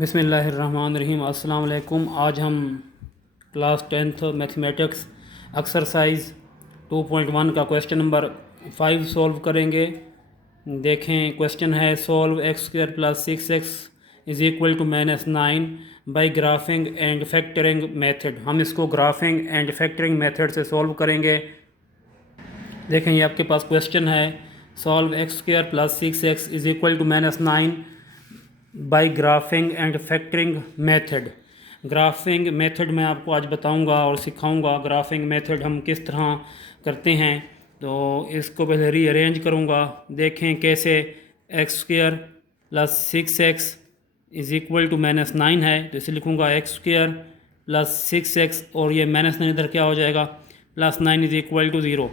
बिस्मिल्लाहिर्रहमानिर्रहीम। अस्सलाम वालेकुम। आज हम क्लास 10th मैथमेटिक्स एक्सरसाइज 2.1 का क्वेश्चन नंबर 5 सॉल्व करेंगे। देखें, क्वेश्चन है solve x square plus 6x is equal to -9 by graphing and factoring method. हम इसको ग्राफिंग एंड फैक्टरिंग मेथड से सॉल्व करेंगे। देखें, ये आपके पास क्वेश्चन है solve x square plus 6x is equal to -9 by graphing and factoring method. Graphing method मैं आपको आज बताऊंगा और सिखाऊंगा ग्राफिंग मेथड हम किस तरह करते हैं। तो इसको पहले रीअरेंज करूंगा। देखें कैसे, x square plus 6x is equal to -9 है, तो इसे लिखूंगा एक्स स्क्वायर प्लस 6x और ये -9 इधर क्या हो जाएगा, +9 इज़ इक्वल टू 0।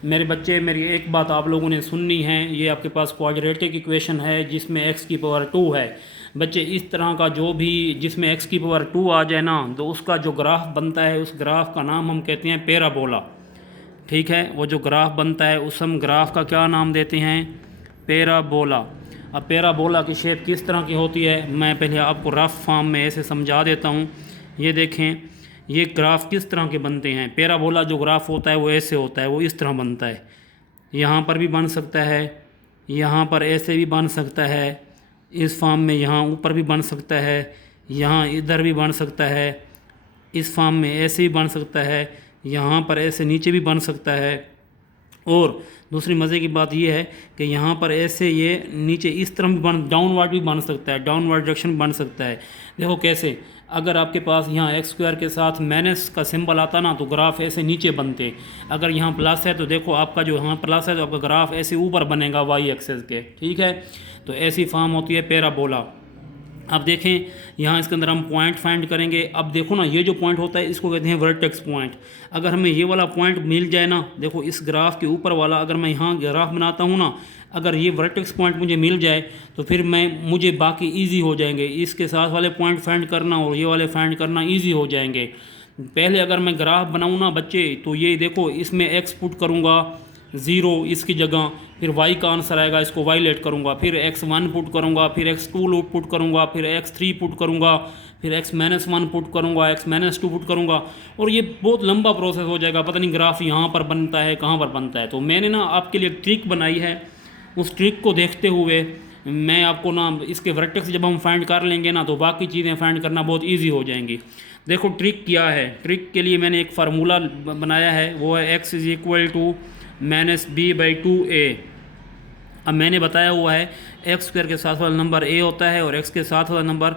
मेरे बच्चे, मेरी एक बात आप लोगों ने सुननी है। ये आपके पास क्वाड्रेटिक इक्वेशन है जिसमें x की पावर 2 है। बच्चे, इस तरह का जो भी जिसमें x की पावर 2 आ जाए ना, तो उसका जो ग्राफ बनता है उस ग्राफ का नाम हम कहते हैं पैराबोला। ठीक है, वो जो ग्राफ बनता है उस हम ग्राफ का क्या नाम देते हैं, पैराबोला। अब पैराबोला की शेप किस तरह की होती है, मैं पहले आपको रफ फॉर्म में ऐसे समझा देता हूँ। ये देखें, ये ग्राफ किस तरह के बनते हैं। पैराबोला जो ग्राफ होता है वो ऐसे होता है, वो इस तरह बनता है। यहाँ पर भी बन सकता है, यहाँ पर ऐसे भी बन सकता है, इस फॉर्म में यहाँ ऊपर भी बन सकता है, यहाँ इधर भी बन सकता है, इस फॉर्म में ऐसे भी बन सकता है, यहाँ पर ऐसे नीचे भी बन सकता है। और दूसरी मज़े की बात यह है कि यहाँ पर ऐसे ये नीचे इस तरह भी डाउनवर्ड भी बन सकता है, डाउनवर्ड डायरेक्शन बन सकता है। देखो कैसे, अगर आपके पास यहाँ एक्स स्क्वायर के साथ माइनस का सिंबल आता ना, तो ग्राफ ऐसे नीचे बनते। अगर यहाँ प्लस है तो देखो आपका जो यहाँ प्लस है तो आपका ग्राफ ऐसे ऊपर बनेगा वाई एक्सेस के। ठीक है, तो ऐसी फॉर्म होती है पैराबोला। अब देखें, यहाँ इसके अंदर हम पॉइंट फाइंड करेंगे। अब देखो ना, ये जो पॉइंट होता है इसको कहते हैं वर्टेक्स पॉइंट। अगर हमें ये वाला पॉइंट मिल जाए ना, देखो इस ग्राफ के ऊपर वाला, अगर मैं यहाँ ग्राफ बनाता हूँ ना, अगर ये वर्टेक्स पॉइंट मुझे मिल जाए तो फिर मुझे बाकी इजी हो जाएंगे। इसके साथ वाले पॉइंट फाइंड करना और ये वाले फाइंड करना इजी हो जाएंगे। पहले अगर मैं ग्राफ बनाऊँ ना बच्चे, तो ये देखो, इसमें एक्स पुट करूँगा 0 इसकी जगह, फिर y का आंसर आएगा, इसको y लेट करूँगा, फिर x1 पुट करूँगा, फिर x2 पुट करूँगा, फिर x3 पुट करूँगा, फिर x-1 पुट करूँगा, x-2 पुट करूँगा, और ये बहुत लंबा प्रोसेस हो जाएगा। पता नहीं ग्राफ यहाँ पर बनता है, कहाँ पर बनता है। तो मैंने ना आपके लिए एक ट्रिक बनाई है। उस ट्रिक को देखते हुए मैं आपको ना इसके वर्टेक्स जब हम फाइंड कर लेंगे ना, तो बाकी चीज़ें फाइंड करना बहुत ईजी हो जाएंगी। देखो ट्रिक क्या है। ट्रिक के लिए मैंने एक फार्मूला बनाया है, वो है x is equal to -b/2a। अब मैंने बताया हुआ है एक्स स्क्वायर के साथ वाला नंबर a होता है और x के साथ वाला नंबर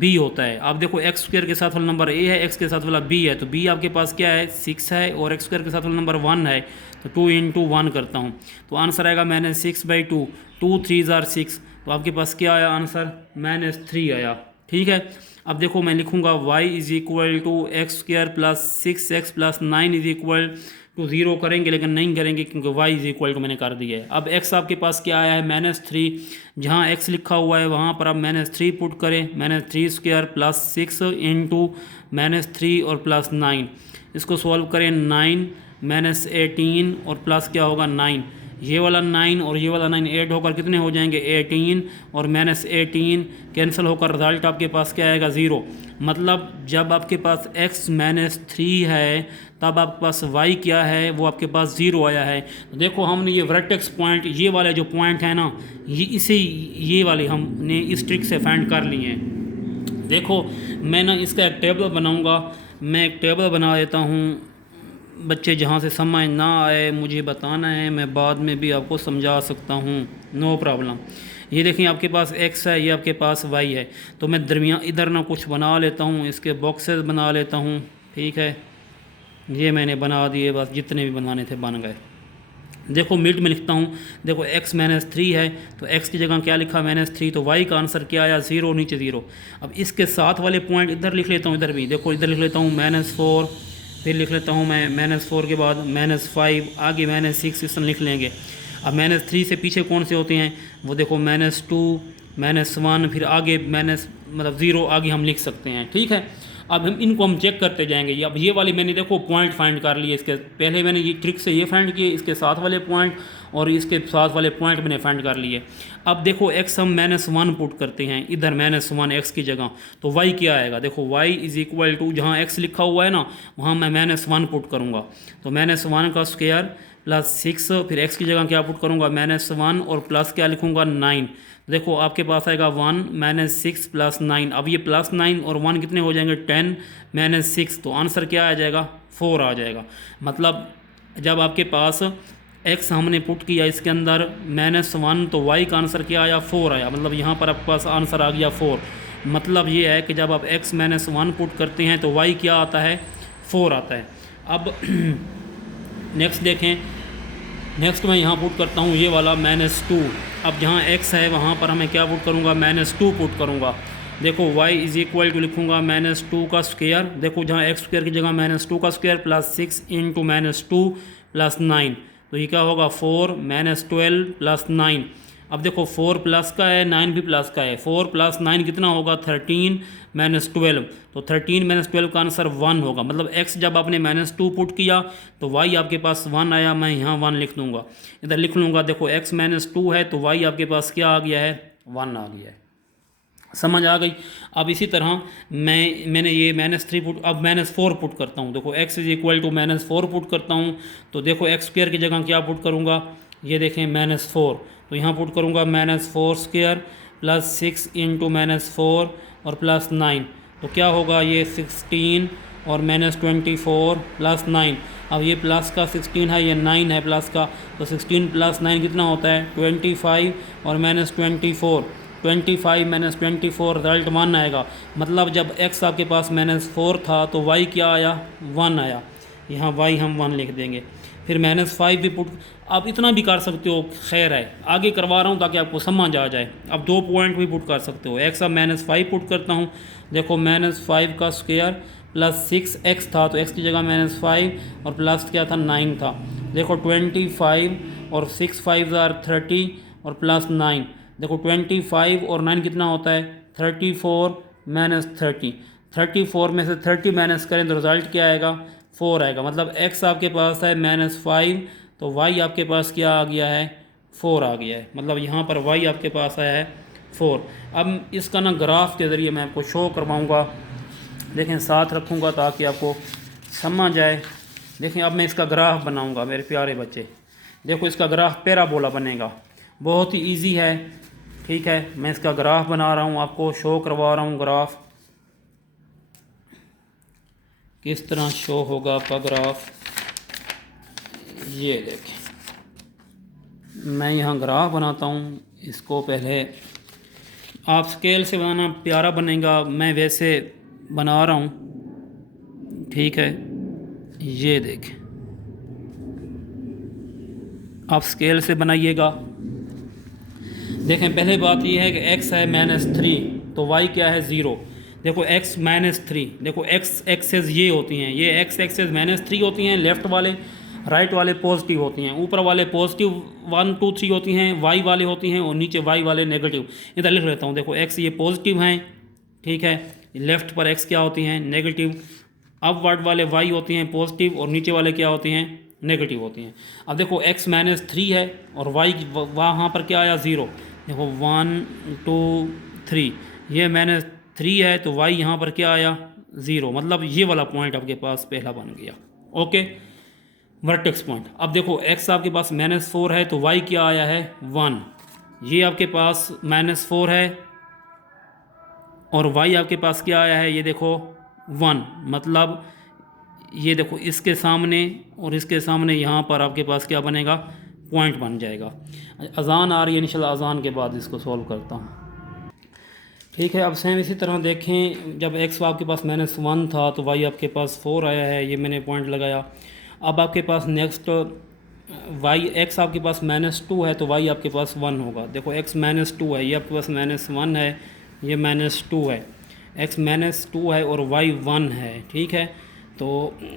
b होता है। अब देखो, एक्स स्क्वायर के साथ वाला नंबर a है, x के साथ वाला b है, तो b आपके पास क्या है, 6 है, और एक्स स्क्वायर के साथ वाला नंबर 1 है, तो 2 × 1 करता हूँ, तो आंसर आएगा -6/2। 2 3 × 6, तो आपके पास क्या आया आंसर, -3 आया। ठीक है, अब देखो मैं लिखूँगा y is equal to x square plus 6x plus 9 is equal to 0 करेंगे, लेकिन नहीं करेंगे क्योंकि y इज़ इक्वल टू मैंने कर दिया है। अब x आपके पास क्या आया है, -3। जहाँ x लिखा हुआ है वहाँ पर आप -3 पुट करें, -3² प्लस 6 इंटू -3 और प्लस 9। इसको सॉल्व करें, 9 -18 और प्लस क्या होगा 9। ये वाला 9 और ये वाला 9 ऐड होकर कितने हो जाएंगे, 18, और -18 कैंसिल होकर रिजल्ट आपके पास क्या आएगा, 0। मतलब जब आपके पास x-3 है तब आपके पास y क्या है, वो आपके पास 0 आया है। तो देखो, हमने ये वर्टेक्स पॉइंट, ये वाले जो पॉइंट है ना, ये वाले हमने इस ट्रिक से फाइंड कर लिए हैं। देखो, मैं ना इसका एक टेबल बनाऊंगा। मैं एक टेबल बना देता हूँ। बच्चे, जहाँ से समझ ना आए मुझे बताना है, मैं बाद में भी आपको समझा सकता हूँ, नो प्रॉब्लम। ये देखें, आपके पास x है, ये आपके पास y है, तो मैं दरमियान इधर ना कुछ बना लेता हूँ, इसके बॉक्सेस बना लेता हूँ। ठीक है, ये मैंने बना दिए, बस जितने भी बनाने थे बन गए। देखो मिड में लिखता हूँ, देखो x-3 है, तो x की जगह क्या लिखा, -3, तो y का आंसर क्या आया, 0, नीचे 0। अब इसके साथ वाले पॉइंट इधर लिख लेता हूँ, इधर भी देखो, इधर लिख लेता हूँ -4, फिर लिख लेता हूँ मैं -4 के बाद -5, आगे -6 इस तरह लिख लेंगे। अब -3 से पीछे कौन से होते हैं, वो देखो -2, -1, फिर आगे मतलब 0 आगे हम लिख सकते हैं। ठीक है, अब इनको हम चेक करते जाएंगे। अब ये वाली मैंने देखो पॉइंट फाइंड कर लिए, इसके पहले मैंने ये ट्रिक से ये फाइंड किए, इसके साथ वाले पॉइंट और इसके साथ वाले पॉइंट मैंने फाइंड कर लिए। अब देखो x हम -1 पुट करते हैं इधर -1 x की जगह, तो y क्या आएगा, देखो y इज़ इक्वल टू जहाँ x लिखा हुआ है ना वहाँ मैं -1 पुट करूँगा, तो -1 का स्क्वायर प्लस 6, फिर x की जगह क्या पुट करूँगा -1 और प्लस क्या लिखूँगा 9। देखो आपके पास आएगा 1 -6 प्लस 9। अब ये प्लस 9 और 1 कितने हो जाएंगे 10 -6, तो आंसर क्या आ जाएगा 4 आ जाएगा। मतलब जब आपके पास x हमने पुट किया इसके अंदर -1 तो y का आंसर क्या आया 4 आया, मतलब यहाँ पर आपके पास आंसर आ गया 4। मतलब ये है कि जब आप x -1 पुट करते हैं तो y क्या आता है 4 आता है। अब नेक्स्ट देखें, नेक्स्ट मैं यहाँ पुट करता हूँ ये वाला -2। अब जहाँ x है वहाँ पर हमें क्या पुट करूँगा -2 पुट करूँगा। देखो y इज़ इक्वल टू लिखूँगा -2 का स्क्वायर, देखो जहाँ x स्क्वायर की जगह -2 का स्क्वायर प्लस 6 इंटू -2 प्लस 9, तो ये क्या होगा 4 -12 प्लस 9। अब देखो 4 प्लस का है 9 भी प्लस का है, 4 प्लस 9 कितना होगा 13 -12, तो 13 -12 का आंसर 1 होगा। मतलब x जब आपने -2 पुट किया तो y आपके पास 1 आया, मैं यहाँ 1 लिख दूँगा, इधर लिख लूँगा। देखो x -2 है तो y आपके पास क्या आ गया है 1 आ गया है। समझ आ गई। अब इसी तरह मैंने ये -3 पुट, अब -4 पुट करता हूँ। देखो x is equal to -4 put करता हूँ, तो देखो x स्क्वायर की जगह क्या पुट करूँगा, ये देखें -4, तो यहाँ पुट करूँगा -4 स्क्वायर प्लस 6 इंटू -4 और प्लस 9, तो क्या होगा ये 16 और -24 प्लस 9। अब ये प्लस का 16 है, ये 9 है प्लस का, तो 16 प्लस 9 कितना होता है 25 और -24, 25 -24 रिजल्ट 1 आएगा। मतलब जब x आपके पास -4 था तो y क्या आया 1 आया, यहाँ y हम 1 लिख देंगे। फिर -5 भी पुट, आप इतना भी कर सकते हो, खैर है आगे करवा रहा हूँ ताकि आपको समझ आ जाए। अब 2 पॉइंट भी पुट कर सकते हो। x अब -5 पुट करता हूँ, देखो -5 का स्क्वायर प्लस 6x था तो x की जगह -5 और प्लस क्या था 9 था। देखो 25 और 6 5 आर 30 और प्लस 9, देखो 25 और 9 कितना होता है 34 -30, 34 में से 30 माइनस करें तो रिज़ल्ट क्या आएगा 4 आएगा। मतलब x आपके पास है -5 तो y आपके पास क्या आ गया है 4 आ गया है। मतलब यहाँ पर y आपके पास आया है 4। अब इसका ना ग्राफ के ज़रिए मैं आपको शो करवाऊँगा, देखें साथ रखूँगा ताकि आपको समझ आए। देखें अब मैं इसका ग्राफ बनाऊँगा मेरे प्यारे बच्चे, देखो इसका ग्राफ पैराबोला बनेगा, बहुत ही ईजी है। ठीक है, मैं इसका ग्राफ बना रहा हूँ, आपको शो करवा रहा हूँ ग्राफ किस तरह शो होगा आपका ग्राफ। ये देखें मैं यहाँ ग्राफ बनाता हूँ, इसको पहले आप स्केल से बनाना प्यारा बनेगा, मैं वैसे बना रहा हूँ। ठीक है, ये देखें आप स्केल से बनाइएगा। देखें पहले बात ये है कि x है -3 तो y क्या है 0। देखो x -3, देखो x एक्सेस ये होती हैं, ये x एक्सेस -3 होती हैं, लेफ़्ट वाले राइट वाले पॉजिटिव होती हैं, ऊपर वाले पॉजिटिव 1 2 3 होती हैं, y वाले होती हैं और नीचे y वाले नेगेटिव। इधर लिख लेता हूँ, देखो x ये पॉजिटिव हैं, ठीक है, लेफ़्ट पर x क्या होती हैं नेगेटिव, अपवर्ड वाले y होती हैं पॉजिटिव और नीचे वाले क्या होती हैं नेगेटिव होती हैं। अब देखो x -3 है और y वहाँ पर क्या आया 0, देखो 1 2 3, ये -3 है तो y यहाँ पर क्या आया 0, मतलब ये वाला पॉइंट आपके पास पहला बन गया। Okay, vertex point. अब देखो x आपके पास -4 है तो y क्या आया है 1, ये आपके पास -4 है और y आपके पास क्या आया है ये देखो 1, मतलब ये देखो इसके सामने और इसके सामने यहाँ पर आपके पास क्या बनेगा पॉइंट बन जाएगा। अज़ान आ रही है, इंशाल्लाह अज़ान के बाद इसको सॉल्व करता हूँ। ठीक है, अब सेम इसी तरह देखें, जब x आपके पास -1 था तो y आपके पास 4 आया है, ये मैंने पॉइंट लगाया। अब आपके पास नेक्स्ट x आपके पास -2 है तो y आपके पास 1 होगा। देखो x -2 है, ये आपके पास -1 है, ये -2 है, x -2 है और y 1 है। ठीक है, तो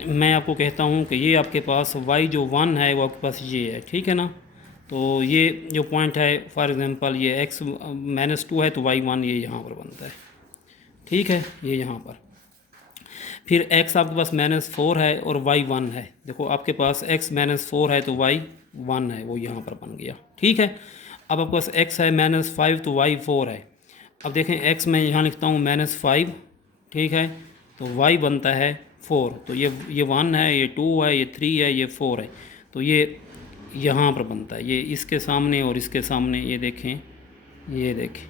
मैं आपको कहता हूँ कि ये आपके पास y जो 1 है वो आपके पास ये है। ठीक है ना, तो ये जो पॉइंट है फॉर एग्जांपल ये x -2 है तो y 1 ये यहाँ पर बनता है। ठीक है, ये यहाँ पर फिर x आपके पास -4 है और y 1 है। देखो आपके पास x -4 है तो y 1 है, वो यहाँ पर बन गया। ठीक है, अब आपके पास x है -5 तो y 4 है। अब देखें x मैं यहाँ लिखता हूँ -5, ठीक है, तो y बनता है 4। तो ये 1 है, ये 2 है, ये 3 है, ये 4 है, तो ये यहाँ पर बनता है, ये इसके सामने और इसके सामने, ये देखें, ये देखें,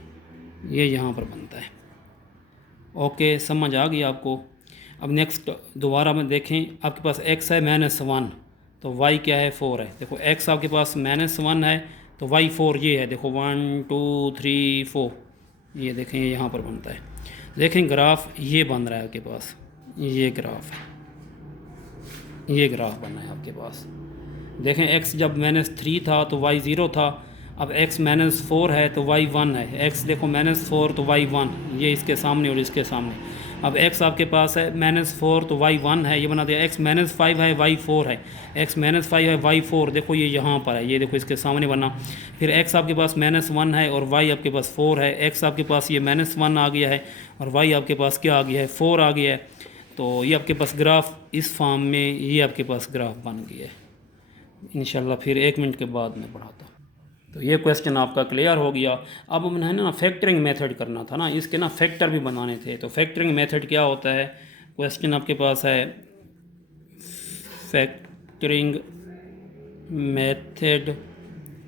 ये यहाँ पर बनता है। ओके, समझ आ गई आपको। अब नेक्स्ट दोबारा में देखें, आपके पास x है -1 तो y क्या है 4 है। देखो x आपके पास -1 है तो y 4 ये है। देखो 1 2 3 4, ये देखें ये यहाँ पर बनता है। देखें ग्राफ ये बन रहा है आपके पास, ये ग्राफ है, ये ग्राफ बना है आपके पास। देखें x जब -3 था तो y 0 था, अब x -4 है तो y 1 है। x देखो -4 तो y 1, ये इसके सामने और इसके सामने। अब x आपके पास है -4 तो y 1 है, ये बना दिया। x -5 है, y 4 है, x -5 है, y 4, देखो ये यहाँ पर है, ये देखो इसके सामने बना। फिर x आपके पास -1 है और y आपके पास 4 है। x आपके पास ये -1 आ गया है और y आपके पास क्या आ गया है 4 आ गया है। तो ये आपके पास ग्राफ इस फॉर्म में, ये आपके पास ग्राफ बन गया है। इंशाल्लाह फिर 1 मिनट के बाद मैं पढ़ाता हूँ। तो ये क्वेश्चन आपका क्लियर हो गया। अब हमने ना फैक्टरिंग मेथड करना था ना, इसके ना फैक्टर भी बनाने थे। तो फैक्टरिंग मेथड क्या होता है, क्वेश्चन आपके पास है फैक्टरिंग मेथड,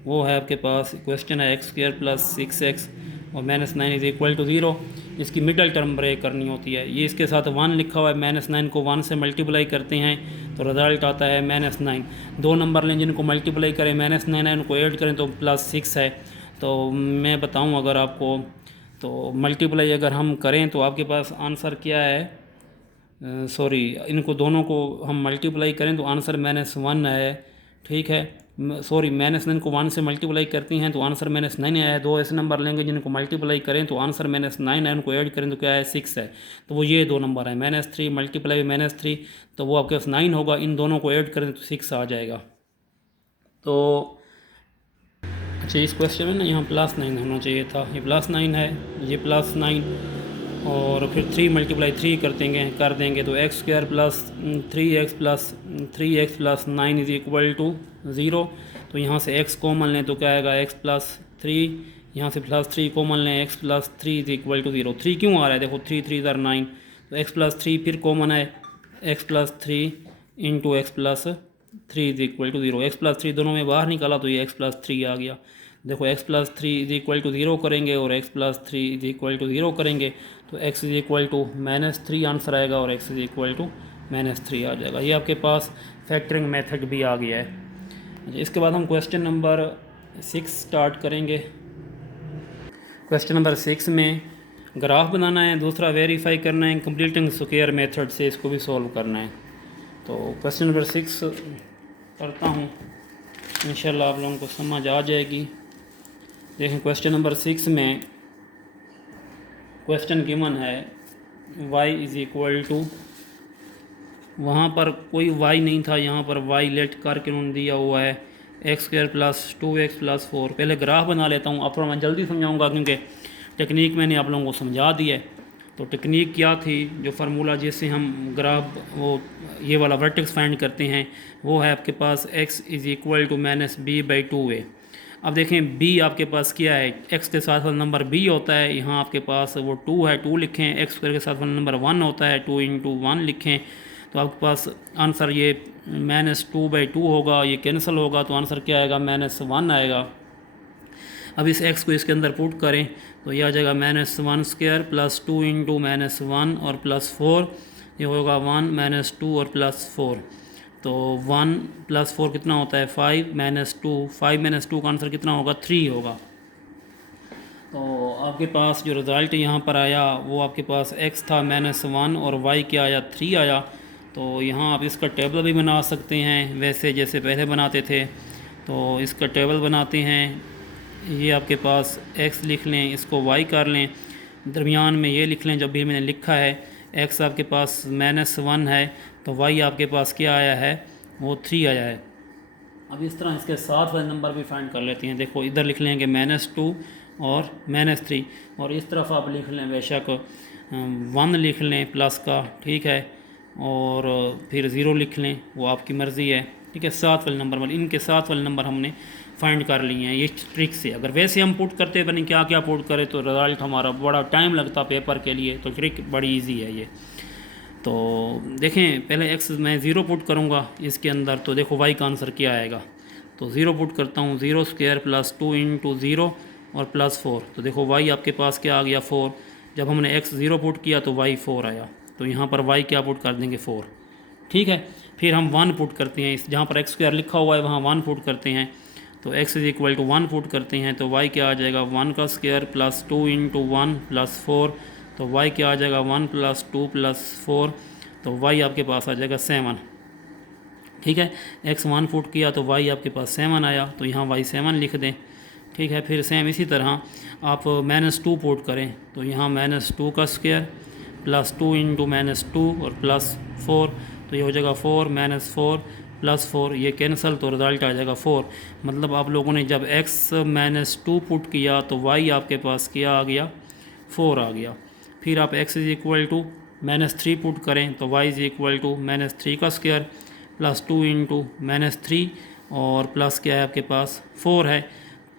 वो है आपके पास क्वेश्चन है x² + 6x और -9 = 0। इसकी मिडल टर्म ब्रेक करनी होती है। ये इसके साथ 1 लिखा हुआ है, -9 को 1 से मल्टीप्लाई करते हैं तो रिज़ल्ट आता है -9। 2 नंबर लें जिनको मल्टीप्लाई करें -9 है, उनको ऐड करें तो +6 है। तो मैं बताऊं अगर आपको, तो मल्टीप्लाई अगर हम करें तो आपके पास आंसर क्या है, सॉरी, इनको दोनों को हम मल्टीप्लाई करें तो आंसर -1 है। ठीक है, सॉरी, -9 को 1 से मल्टीप्लाई करती हैं तो आंसर -9 है। 2 ऐसे नंबर लेंगे जिनको मल्टीप्लाई करें तो आंसर -9 है, उनको ऐड करें तो क्या है 6 है। तो वो ये 2 नंबर है, -3 मल्टीप्लाई 3, तो वो आपके पास 9 होगा। इन दोनों को ऐड करें तो 6 आ जाएगा। तो अच्छा, इस क्वेश्चन में ना यहाँ +9 होना चाहिए था, ये +9 है, ये +9 और फिर 3 मल्टीप्लाई 3 कर देंगे तो x² + 3x + 3x + 9 = 0। तो यहाँ से x कॉमन लें तो क्या आएगा x + 3, यहाँ से +3 कॉमन लें x + 3 = 0। 3 क्यों आ रहा है, देखो 3 3 = 9, तो x + 3 फिर कॉमन है, x + 3 × x + 3 = 0। x + 3 दोनों में बाहर निकाला तो ये x + 3 आ गया। देखो x + 3 = 0 करेंगे और x + 3 = 0 करेंगे तो x = -3 आंसर आएगा और x = -3 आ जाएगा। ये आपके पास फैक्टरिंग मेथड भी आ गया है। इसके बाद हम क्वेश्चन नंबर 6 स्टार्ट करेंगे। क्वेश्चन नंबर 6 में ग्राफ बनाना है, दूसरा वेरीफाई करना है, कंप्लीटिंग स्क्वायर मेथड से इसको भी सॉल्व करना है। तो क्वेश्चन नंबर 6 करता हूँ, इंशाल्लाह आप लोगों को समझ आ जाएगी। देखें क्वेश्चन नंबर 6 में क्वेश्चन गिवन है y = वहाँ पर कोई y नहीं था, यहाँ पर y लेट करके उन्होंने दिया हुआ है x² + 2x + 4। पहले ग्राफ बना लेता हूँ, अब थोड़ा मैं जल्दी समझाऊँगा क्योंकि टेक्निक मैंने आप लोगों को समझा दी है। तो टेक्निक क्या थी, जो फार्मूला जिससे हम ग्राफ वो ये वाला वर्टेक्स फाइंड करते हैं, वो है आपके पास x = -b/2a। अब देखें b आपके पास क्या है, x के साथ वाला नंबर b होता है, यहाँ आपके पास वो 2 है, 2 लिखें। x² के साथ वाला नंबर 1 होता है, 2 × 1 लिखें। तो आपके पास आंसर ये -2/2 होगा, ये कैंसिल होगा तो आंसर क्या आएगा -1 आएगा। अब इस x को इसके अंदर पुट करें तो यह आ जाएगा -1² + 2 × -1 और +4, ये होगा 1 -2 और +4। तो 1 + 4 कितना होता है 5 -2, 5 - 2 का आंसर कितना होगा 3 होगा। तो आपके पास जो रिज़ल्ट यहाँ पर आया वो आपके पास x था -1 और y क्या आया 3 आया। तो यहाँ आप इसका टेबल भी बना सकते हैं वैसे जैसे पहले बनाते थे। तो इसका टेबल बनाते हैं, ये आपके पास x लिख लें, इसको y कर लें, दरमियान में ये लिख लें जब भी मैंने लिखा है। x आपके पास -1 है तो y आपके पास क्या आया है वो 3 आया है। अब इस तरह इसके साथ वाले नंबर भी फाइंड कर लेते हैं। देखो इधर लिख लेंगे -2 और -3 और इस तरफ आप लिख लें बेशक 1 लिख लें प्लस का, ठीक है। और फिर ज़ीरो लिख लें, वो आपकी मर्ज़ी है। ठीक है, 7 वाले नंबर वाले, इनके 7 वाले नंबर हमने फाइंड कर लिए हैं ये ट्रिक से। अगर वैसे हम पुट करते बने क्या क्या पुट करें तो रिज़ल्ट हमारा बड़ा टाइम लगता पेपर के लिए, तो ट्रिक बड़ी ईजी है ये। तो देखें, पहले एक्स मैं ज़ीरो पुट करूँगा इसके अंदर, तो देखो वाई का आंसर क्या आएगा। तो ज़ीरो पुट करता हूँ, 0 स्क्वायर प्लस 2 इंटू 0 और प्लस 4। तो देखो वाई आपके पास क्या आ गया, 4। जब हमने एक्स ज़ीरो पुट किया तो वाई 4 आया, तो यहाँ पर वाई क्या पुट कर देंगे, 4। ठीक है, फिर हम 1 पुट करते हैं, इस जहाँ पर एक्स स्क्वायर लिखा हुआ है वहाँ 1 पुट करते हैं। तो x is equal to 1 put करते हैं, तो y क्या आ जाएगा, 1 का स्क्वायर प्लस 2 इंटू 1 प्लस 4। तो y क्या आ जाएगा, 1 प्लस 2 प्लस 4। तो y आपके पास आ जाएगा 7। ठीक है, x 1 पुट किया तो y आपके पास 7 आया, तो यहाँ y 7 लिख दें। ठीक है, फिर सेम इसी तरह आप -2 पुट करें, तो यहाँ -2 का स्क्वायर प्लस 2 इंटू -2 और प्लस 4। तो ये हो जाएगा 4 -4 प्लस 4, ये कैंसिल, तो रिज़ल्ट आ जाएगा 4। मतलब आप लोगों ने जब x -2 पुट किया तो y आपके पास क्या आ गया, 4 आ गया। फिर आप x is equal to -3 put करें तो y इज़ इक्वल टू -3 का स्क्वायर प्लस 2 इंटू -3 और प्लस क्या है आपके पास 4 है।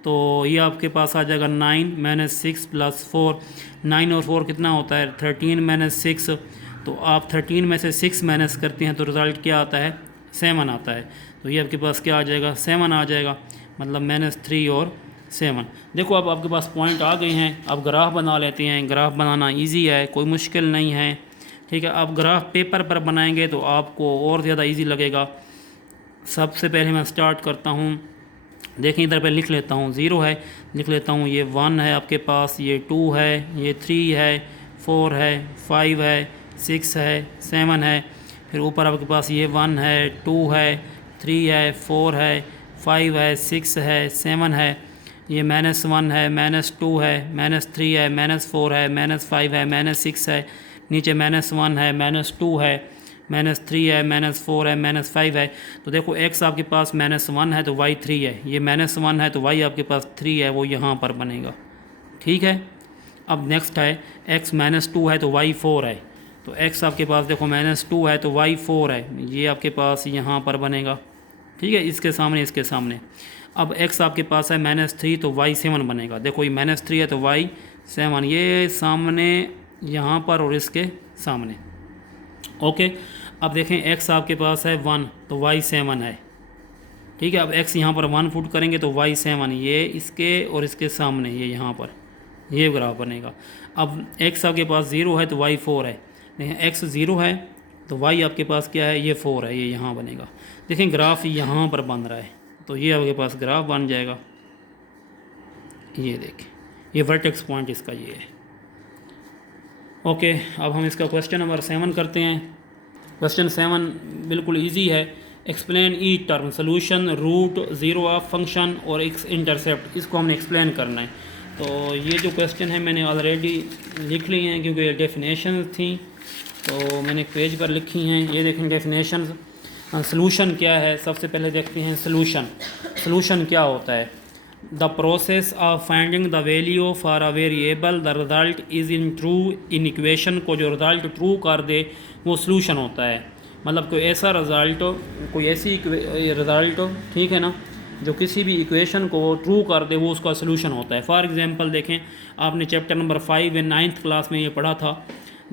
तो ये आपके पास आ जाएगा 9 -6 प्लस 4। 9 और 4 कितना होता है, 13 -6। तो आप 13 में से 6 माइनस करते हैं तो रिज़ल्ट क्या आता है, 7 आता है। तो ये आपके पास क्या आ जाएगा, 7 आ जाएगा, मतलब -3 और 7। देखो अब आपके पास पॉइंट आ गए हैं, अब ग्राफ बना लेते हैं। ग्राफ बनाना इजी है, कोई मुश्किल नहीं है। ठीक है, आप ग्राफ पेपर पर बनाएंगे तो आपको और ज़्यादा इजी लगेगा। सबसे पहले मैं स्टार्ट करता हूँ, देखें इधर पे लिख लेता हूँ, 0 है, लिख लेता हूँ, ये 1 है आपके पास, ये 2 है, ये 3 है, 4 है, 5 है, 6 है, 7 है। फिर ऊपर आपके पास ये 1 है, 2 है, 3 है, 4 है, 5 है, 6 है, 7 है। ये -1 है, -2 है, -3 है, -4 है, -5 है, -6 है। नीचे -1 है, -2 है, -3 है, -4 है, -5 है। तो देखो x आपके पास -1 है तो y 3 है, ये -1 है तो y आपके पास 3 है, वो यहाँ पर बनेगा। ठीक है, अब नेक्स्ट है x -2 है तो y 4 है। तो x आपके पास देखो -2 है तो y 4 है, ये आपके पास यहाँ पर बनेगा। ठीक है, इसके सामने इसके सामने। अब x आपके पास है -3 तो y 7 बनेगा। देखो ये -3 है तो y 7, ये सामने यहाँ पर और इसके सामने। ओके, अब देखें x आपके पास है 1 तो y 7 है। ठीक है, अब x यहाँ पर 1 पुट करेंगे तो y 7, ये इसके और इसके सामने, ये यहाँ पर ये ग्राफ बनेगा। अब x आपके पास 0 है तो y 4 है। देखें x 0 है तो y आपके पास क्या है, ये 4 है, ये यहाँ बनेगा। देखें ग्राफ यहाँ पर बन रहा है, तो ये आपके पास ग्राफ बन जाएगा। ये देखें, ये वर्टेक्स पॉइंट इसका ये है। ओके, अब हम इसका क्वेश्चन नंबर 7 करते हैं। क्वेश्चन 7 बिल्कुल इजी है। Explain each term, solution, root, zero of function और एक्स इंटरसेप्ट, इसको हमने एक्सप्लेन करना है। तो ये जो क्वेश्चन है मैंने ऑलरेडी लिख ली हैं क्योंकि ये डेफिनेशन थी, तो मैंने एक पेज पर लिखी हैं। ये देखें डेफिनेशन। सोल्यूशन क्या है, सबसे पहले देखते हैं सोल्यूशन। सोल्यूशन क्या होता है, the process of finding the value for a variable, the result is in true in equation को जो रिज़ल्ट ट्रू कर दे वो सोल्यूशन होता है। मतलब कोई ऐसा रिज़ल्ट, कोई ऐसी रिज़ल्ट, ठीक है ना, जो किसी भी इक्वेशन को ट्रू कर दे वो उसका सोल्यूशन होता है। फॉर एग्जांपल देखें, आपने चैप्टर नंबर 5 में 9th क्लास में ये पढ़ा था।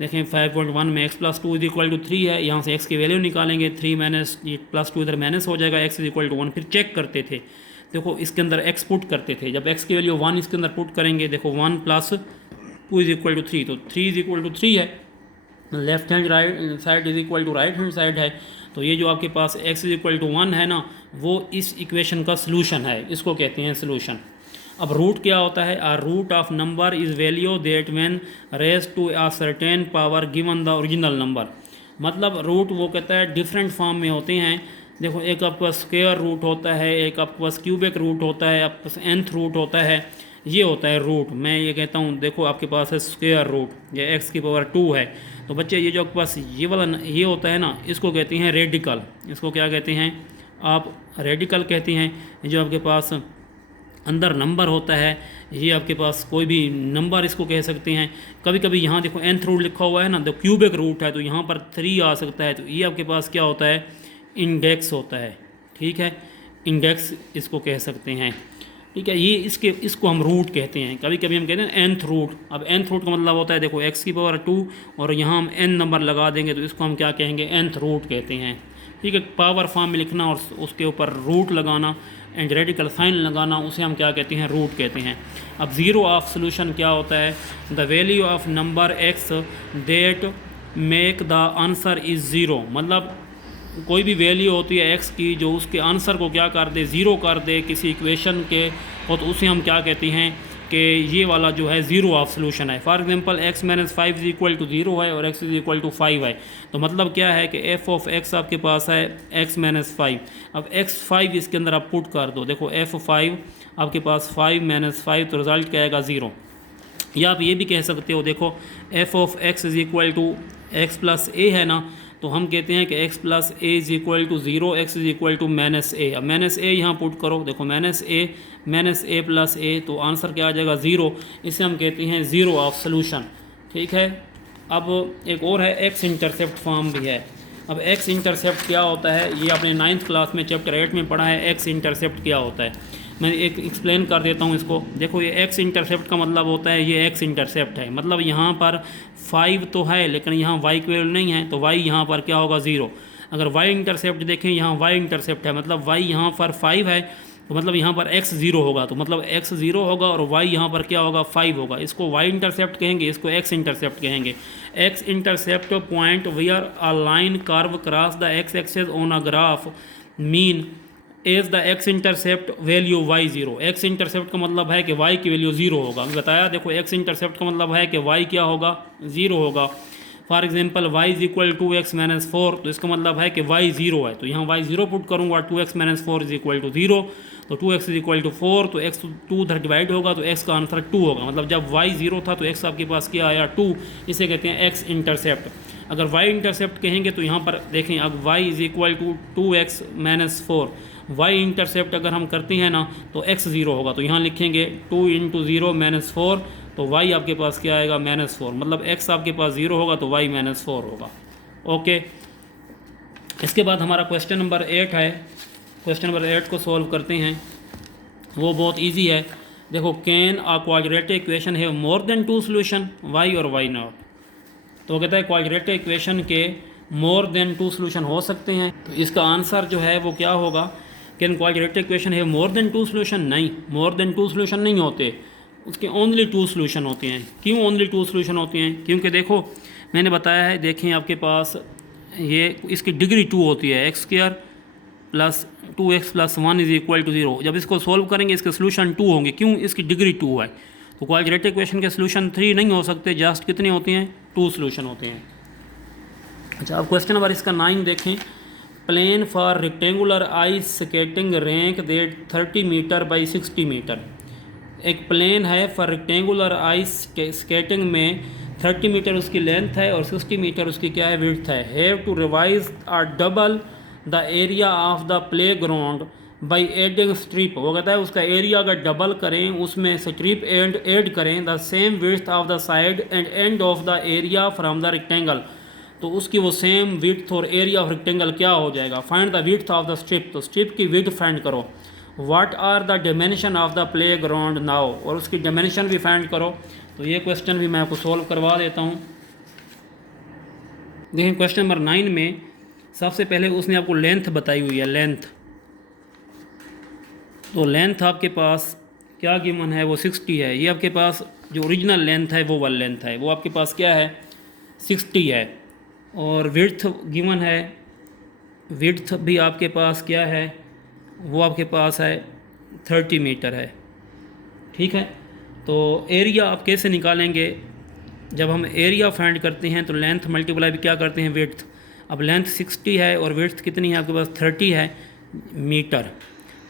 देखें 5.1 में x + 2 = 3 है, यहाँ से x की वैल्यू निकालेंगे, 3 माइनस ये +2 इधर माइनस हो जाएगा, x = 1। फिर चेक करते थे, देखो इसके अंदर x पुट करते थे, जब x की वैल्यू 1 इसके अंदर पुट करेंगे, देखो 1 + 2 = 3, तो 3 = 3 है। Left hand right side = right hand side है। तो ये जो आपके पास x = 1 है ना, वो इस इक्वेशन का सोल्यूशन है, इसको कहते हैं सोल्यूशन। अब रूट क्या होता है, a root of number is value that when raise to a certain power given the original number. मतलब रूट वो कहता है डिफरेंट फॉर्म में होते हैं। देखो एक आपके पास स्क्वायर रूट होता है, एक आपके पास क्यूबिक रूट होता है, आपके पास nth रूट होता है, ये होता है रूट। मैं ये कहता हूँ, देखो आपके पास है स्क्वायर रूट, ये x⁻2 है। तो बच्चे ये जो आपके पास ये वाला ये होता है ना, इसको कहते हैं रेडिकल। इसको क्या कहते हैं आप, रेडिकल कहते हैं। ये जो आपके पास अंदर नंबर होता है, ये आपके पास कोई भी नंबर इसको कह सकते हैं। कभी कभी यहाँ देखो nth रूट लिखा हुआ है ना, तो क्यूबिक रूट है, तो यहाँ पर 3 आ सकता है, तो ये आपके पास क्या होता है, इंडेक्स होता है। ठीक है, इंडेक्स इसको कह सकते हैं। ठीक है, ये इसको हम रूट कहते हैं। कभी कभी हम कहते हैं nth रूट। अब nth रूट का मतलब होता है देखो x⁻2 और यहाँ हम n नंबर लगा देंगे तो इसको हम क्या कहेंगे, nth रूट कहते हैं। ठीक है, पावर फॉर्म में लिखना और उसके ऊपर रूट लगाना एंड रेडिकल साइन लगाना, उसे हम क्या कहते हैं, रूट कहते हैं। अब ज़ीरो ऑफ सोल्यूशन क्या होता है, the value of number x that make the answer is zero. मतलब कोई भी वैल्यू होती है x की जो उसके आंसर को क्या कर दे, ज़ीरो कर दे किसी इक्वेशन के, और तो उसे हम क्या कहते हैं कि ये वाला जो है ज़ीरो ऑफ सोल्यूशन है। फॉर एग्जांपल x - 5 = 0 है और x = 5 है, तो मतलब क्या है कि f ऑफ x आपके पास है x - 5। अब x5 इसके अंदर आप पुट कर दो, देखो f5 आपके पास 5 - 5, तो रिज़ल्ट क्या आएगा, 0। या आप ये भी कह सकते हो, देखो f of x = x + a है ना, तो हम कहते हैं कि x + a = 0, x = -a। अब -a यहाँ पुट करो, देखो -a + a, तो आंसर क्या आ जाएगा, 0। इसे हम कहते हैं ज़ीरो ऑफ सोल्यूशन। ठीक है, अब एक और है x इंटरसेप्ट फॉर्म भी है। अब x इंटरसेप्ट क्या होता है, ये आपने 9th क्लास में चैप्टर 8 में पढ़ा है, x इंटरसेप्ट क्या होता है। मैं एक एक्सप्लेन कर देता हूँ इसको। देखो ये x इंटरसेप्ट का मतलब होता है, ये x इंटरसेप्ट है, मतलब यहाँ पर 5 तो है लेकिन यहाँ y की वैल्यू नहीं है, तो y यहाँ पर क्या होगा, 0। अगर y इंटरसेप्ट देखें, यहाँ y इंटरसेप्ट है, मतलब y यहाँ पर 5 है, तो मतलब यहाँ पर x 0 होगा, तो मतलब x 0 होगा और y यहाँ पर क्या होगा, 5 होगा। इसको y इंटरसेप्ट कहेंगे, इसको x इंटरसेप्ट कहेंगे। x intercept point where a line curve cross the x axis on a graph mean as the x intercept value y0। x intercept का मतलब है कि y की वैल्यू 0 होगा। अभी बताया, देखो x इंटरसेप्ट का मतलब है कि y क्या होगा, 0 होगा। फॉर एग्जांपल y = 2x - 4, तो इसका मतलब है कि y 0 है, तो यहाँ y 0 पुट करूँगा, 2x - 4 = 0, तो 2x = 4, तो x 2 उधर डिवाइड होगा, तो x का आंसर 2 होगा। मतलब जब y 0 था तो x आपके पास क्या आया, 2। इसे कहते हैं x इंटरसेप्ट। अगर y इंटरसेप्ट कहेंगे तो यहाँ पर देखें, अब y = 2x - 4, y इंटरसेप्ट अगर हम करते हैं ना तो x 0 होगा, तो यहाँ लिखेंगे 2 × 0 - 4, तो y आपके पास क्या आएगा, -4। मतलब x आपके पास 0 होगा तो y -4 होगा। ओके, इसके बाद हमारा क्वेश्चन नंबर 8 है। क्वेश्चन नंबर 8 को सॉल्व करते हैं, वो बहुत इजी है। देखो, can a quadratic equation have more than 2 solution, y और y नॉट। तो कहता है क्वाड्रेटिक इक्वेशन के मोर देन 2 सोल्यूशन हो सकते हैं, तो इसका आंसर जो है वो क्या होगा, कैन क्वाड्रेटिक इक्वेशन है मोर देन 2 सोल्यूशन। नहीं, मोर देन 2 सोल्यूशन नहीं होते, उसके ओनली 2 सोल्यूशन होते हैं। क्यों ओनली 2 सोल्यूशन होते हैं, क्योंकि देखो मैंने बताया है, देखें आपके पास ये इसकी डिग्री 2 होती है, x² + 2x + 1 = 0। जब इसको सोल्व करेंगे इसके सोल्यूशन 2 होंगे, क्यों, इसकी डिग्री 2 है। तो क्वाड्रेटिक इक्वेशन के सोल्यूशन 3 नहीं हो सकते, जस्ट कितने होते हैं, 2 सोल्यूशन होते हैं। अच्छा, अब क्वेश्चन नंबर इसका 9 देखें। Plan for rectangular ice skating rink that 30 metre by 60 metre. एक प्लेन है फॉर रेक्टेंगुलर आइस स्केटिंग में 30 मीटर उसकी लेंथ है और 60 मीटर उसकी क्या है, विड्थ है। Have to revise a double the area of the playground by adding strip. वो कहता है उसका एरिया अगर डबल करें, उसमें स्ट्रिप ऐड करें, the same width of the side and and of the area from the rectangle, तो उसकी वो सेम विड्थ और एरिया ऑफ रेक्टेंगल क्या हो जाएगा। Find the width of the strip, तो स्ट्रिप की विड्थ फाइंड करो। What are the dimension of the play ground now, और उसकी डायमेंशन भी फाइंड करो। तो ये क्वेश्चन भी मैं आपको सॉल्व करवा देता हूँ। देखिए क्वेश्चन नंबर 9 में सबसे पहले उसने आपको लेंथ बताई हुई है, लेंथ। तो लेंथ आपके पास क्या गिवन है, वो 60 है। ये आपके पास जो ओरिजिनल लेंथ है वो वाली लेंथ है, वो आपके पास क्या है, 60 है। और विड्थ गिवन है, विड्थ भी आपके पास क्या है, वो आपके पास है 30 मीटर है। ठीक है, तो एरिया आप कैसे निकालेंगे, जब हम एरिया फाइंड करते हैं तो लेंथ मल्टीप्लाई भी क्या करते हैं, विड्थ। अब लेंथ 60 है और विड्थ कितनी है आपके पास, 30 है मीटर,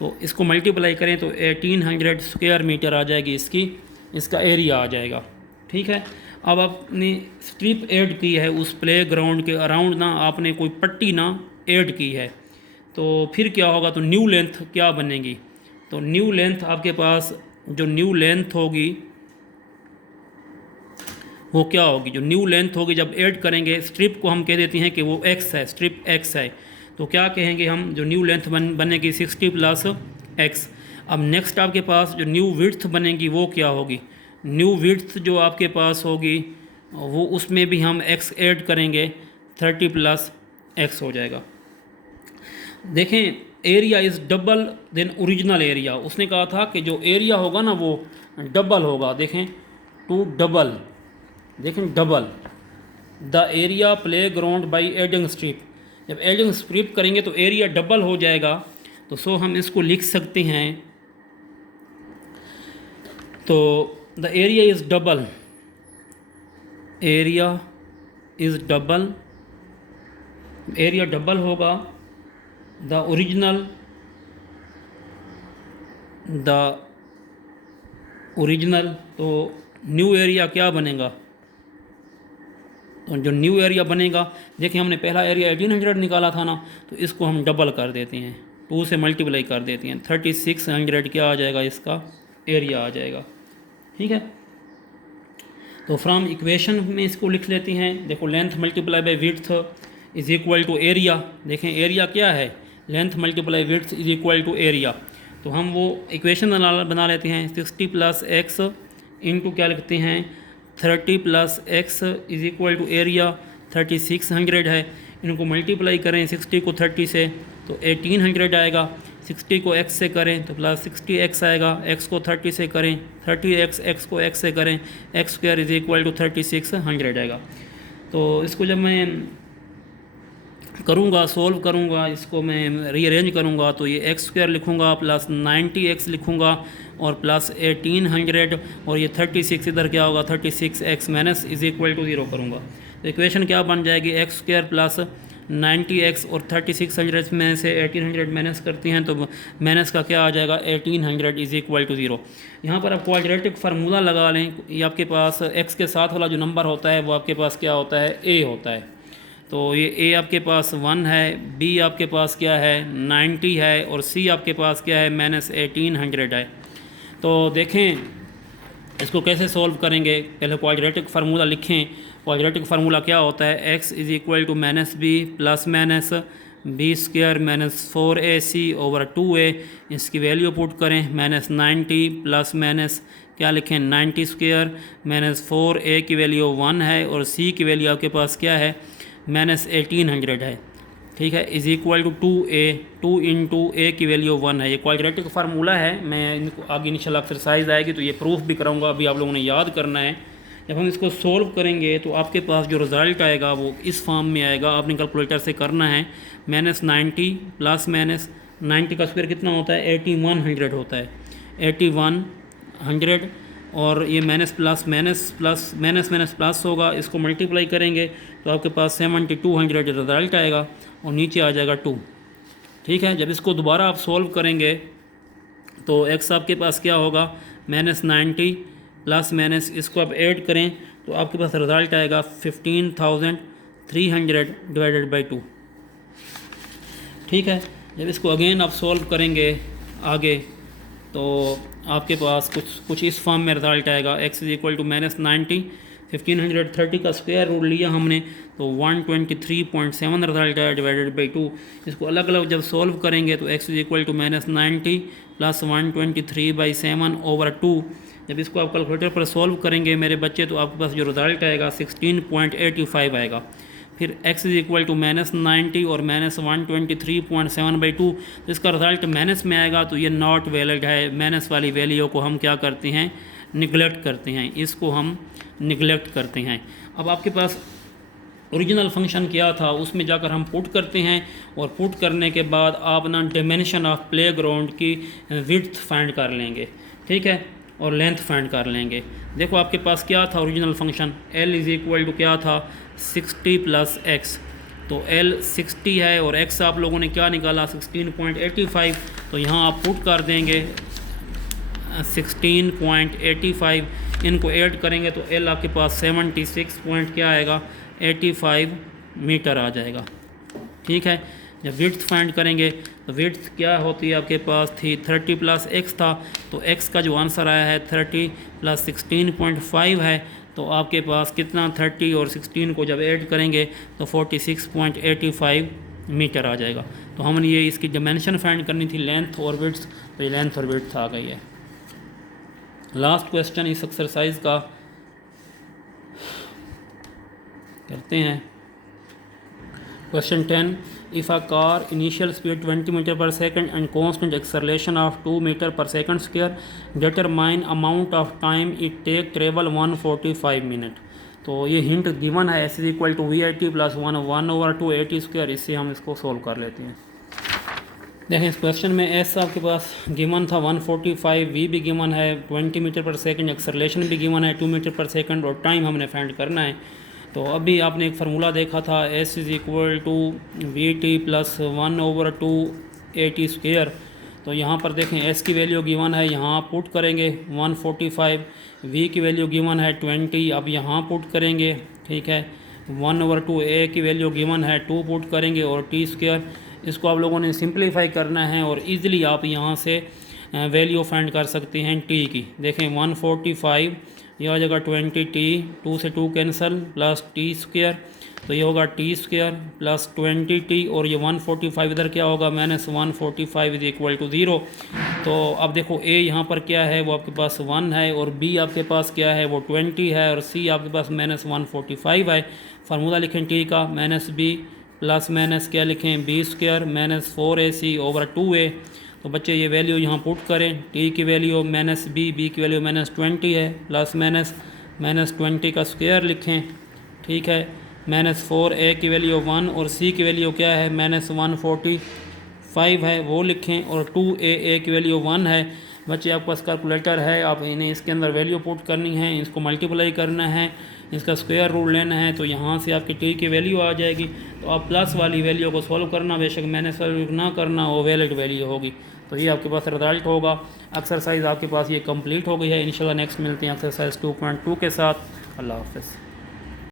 तो इसको मल्टीप्लाई करें तो 1800 स्क्वायर मीटर आ जाएगी इसका एरिया आ जाएगा। ठीक है, अब आपने स्ट्रिप ऐड की है उस प्ले ग्राउंड के अराउंड ना, आपने कोई पट्टी ना ऐड की है, तो फिर क्या होगा, तो न्यू लेंथ क्या बनेगी, तो न्यू लेंथ आपके पास जो न्यू लेंथ होगी वो क्या होगी, जो न्यू लेंथ होगी जब ऐड करेंगे, स्ट्रिप को हम कह देते हैं कि वो x है, स्ट्रिप x है, तो क्या कहेंगे हम, जो न्यू लेंथ बनेगी 60 प्लस x। अब नेक्स्ट आपके पास जो न्यू विड्थ बनेगी वो क्या होगी, न्यू विड्थ जो आपके पास होगी वो उसमें भी हम x ऐड करेंगे, 30 प्लस x हो जाएगा। देखें area is double than original area, उसने कहा था कि जो एरिया होगा ना वो डबल होगा। देखें टू डबल, देखें double the area play ground by adding strip, जब एडिंग स्ट्रिप करेंगे तो एरिया डबल हो जाएगा। तो सो हम इसको लिख सकते हैं, तो the area is double, area is double, area double होगा द ओरिजिनल, तो न्यू एरिया क्या बनेगा, तो जो न्यू एरिया बनेगा, देखिए हमने पहला एरिया 1800 निकाला था ना, तो इसको हम डबल कर देते हैं, 2 से मल्टीप्लाई कर देते हैं, 3600 क्या आ जाएगा, इसका एरिया आ जाएगा। ठीक है, तो फ्रॉम इक्वेशन में इसको लिख लेते हैं। देखो length multiply by width is equal to area, देखें एरिया क्या है, length multiply width is equal to area. तो हम वो इक्वेशन बना लेते हैं, 60 प्लस एक्स इंटू क्या लिखते हैं, 30 plus x is equal to area 3600 है, इनको मल्टीप्लाई करें 60 को 30 से तो 1800 आएगा, 60 को x से करें तो प्लस 60x आएगा, x को 30 से करें 30x, x को x से करें x square is equal to 3600 आएगा। तो इसको जब मैं करूँगा, सोल्व करूँगा, इसको मैं रीअरेंज करूँगा, तो ये एक्स स्क्वायर लिखूँगा प्लस 90x लिखूँगा और प्लस 1800 और ये 36 इधर क्या होगा 36x minus is equal to 0 करूँगा। तो इक्वेशन क्या बन जाएगी, एक्स स्क्वायर प्लस 90x और 3600 में से 1800 माइनस करती हैं तो माइनस का क्या आ जाएगा 1800 इज इक्वल टू 0। यहाँ पर आप क्वाड्रेटिक फार्मूला लगा लें, ये आपके पास x के साथ वाला जो नंबर होता है वो आपके पास क्या होता है, a होता है। तो ये a आपके पास 1 है, b आपके पास क्या है 90 है और c आपके पास क्या है माइनस 1800 है। तो देखें इसको कैसे सॉल्व करेंगे, पहले क्वाड्रेटिक फार्मूला लिखें। क्वाड्रेटिक फार्मूला क्या होता है, x is equal to minus B plus minus B square minus 4ac over 2a, इसकी वैल्यू पुट करें माइनस 90 प्लस माइनस क्या लिखें 90 स्क्वायर माइनस 4a की वैल्यू 1 है और c की वैल्यू आपके पास क्या है माइनस 1800 है। ठीक है, is equal to 2a, 2 into a की वैल्यू 1 है। ये क्वाड्रेटिक फार्मूला है, मैं इनको आगे इंशाल्लाह एक्सरसाइज आएगी तो ये प्रूफ भी कराऊंगा, अभी आप लोगों ने याद करना है। जब हम इसको सोल्व करेंगे तो आपके पास जो रिज़ल्ट आएगा वो इस फॉर्म में आएगा, आपने कैलकुलेटर से करना है। माइनस 90 प्लस माइनस 90 का स्क्वायर कितना होता है 8100 होता है, 8100 और ये minus plus minus plus minus minus plus होगा, इसको मल्टीप्लाई करेंगे तो आपके पास 7200 रिज़ल्ट आएगा और नीचे आ जाएगा 2। ठीक है, जब इसको दोबारा आप सोल्व करेंगे तो x आपके पास क्या होगा माइनस 90 प्लस माइनस इसको आप ऐड करें तो आपके पास रिज़ल्ट आएगा 15300 डिवाइडेड बाई 2। ठीक है, जब इसको अगेन आप सोल्व करेंगे आगे तो आपके पास कुछ इस फॉर्म में रिज़ल्ट आएगा, x is equal to minus 90, 1530 का स्क्वायर रूट लिया हमने तो 123.7 रिज़ल्ट आया डिवाइडेड बाई 2। इसको अलग अलग जब सोल्व करेंगे तो x is equal to minus 90 plus 123/7 over 2। जब इसको आप कैलकुलेटर पर सोल्व करेंगे मेरे बच्चे तो आपके पास जो रिज़ल्ट आएगा 16.85 आएगा। फिर x is equal to minus 90 और माइनस 123.7/2, तो इसका रिज़ल्ट माइनस में आएगा तो ये नॉट वैलिड है। माइनस वाली वैल्यू को हम क्या करते हैं निगलेक्ट करते हैं, इसको हम निगलेक्ट करते हैं। अब आपके पास ओरिजिनल फंक्शन क्या था उसमें जाकर हम पुट करते हैं और पुट करने के बाद आप ना डायमेंशन ऑफ प्ले ग्राउंड की विड्थ फाइंड कर लेंगे। ठीक है, और लेंथ फाइंड कर लेंगे। देखो आपके पास क्या था original function, l is equal to क्या था 60 प्लस एक्स, तो l 60 है और x आप लोगों ने क्या निकाला 16.85, तो यहाँ आप पुट कर देंगे 16.85, इनको ऐड करेंगे तो l आपके पास 76 क्या आएगा 85 मीटर आ जाएगा। ठीक है, जब विड्थ फाइंड करेंगे तो विड्थ क्या होती है आपके पास थी 30 + x था, तो x का जो आंसर आया है 30 + 16.5 है। तो आपके पास कितना 30 और 16 को जब ऐड करेंगे तो 46.85 मीटर आ जाएगा। तो हमने ये इसकी डायमेंशन फाइंड करनी थी लेंथ और विड्थ, तो ये लेंथ और विड्थ आ गई है। लास्ट क्वेश्चन इस एक्सरसाइज का करते हैं। Question 10, if a car initial speed 20 मीटर/s एंड कांस्टेंट एक्सेलरेशन ऑफ 2 मीटर/s², determine amount of time it take travel 145 minute. तो ये हिंट गिवन है, s = v/t + 1/2 at²। इससे हम इसको सोल्व कर लेते हैं। देखें इस क्वेश्चन में s आपके पास गिवन था 145, v भी गिवन है 20 मीटर/s, एक्सेलरेशन भी गिवन है 2 मीटर/s और टाइम हमने फाइंड करना है। तो अभी आपने एक फार्मूला देखा था s = vt + 1/2 at²। तो यहाँ पर देखें s की वैल्यू गिवन है, यहाँ पुट करेंगे 145, v की वैल्यू गिवन है 20, अब यहाँ पुट करेंगे, ठीक है। 1/2 a की वैल्यू गिवन है 2 पुट करेंगे और t²। इसको आप लोगों ने सिंप्लीफाई करना है और इजीली आप यहाँ से वैल्यू फाइंड कर सकते हैं t की। देखें 145 यह हो जाएगा 20t, 2 से 2 कैंसिल प्लस t², तो ये होगा t² प्लस 20t और ये 145 इधर क्या होगा -145 = 0। तो अब देखो a यहाँ पर क्या है वो आपके पास 1 है और b आपके पास क्या है वो 20 है और c आपके पास -145 है। फार्मूला लिखें t का -b प्लस माइनस क्या लिखें b² -4ac/2a। तो बच्चे ये वैल्यू यहाँ पुट करें, t की वैल्यू -b की वैल्यू -20 है, प्लस -20 का स्क्वायर लिखें, ठीक है। -4a की वैल्यू 1 और c की वैल्यू क्या है -145 है वो लिखें और 2a की वैल्यू 1 है। बच्चे आपके पास कैलकुलेटर है, आप इन्हें इसके अंदर वैल्यू पुट करनी है, इसको मल्टीप्लाई करना है, इसका स्क्वायर रूट लेना है, तो यहाँ से आपकी t की वैल्यू आ जाएगी। तो आप प्लस वाली वैल्यू को सॉल्व करना, बेशक माइनस वैल्यू ना करना, वो वैलिड वैल्यू होगी। तो ये आपके पास रिजल्ट होगा। एक्सरसाइज आपके पास ये कंप्लीट हो गई है। इंशाल्लाह नेक्स्ट मिलते हैं एक्सरसाइज 2.2 के साथ। अल्लाह हाफ़िज़।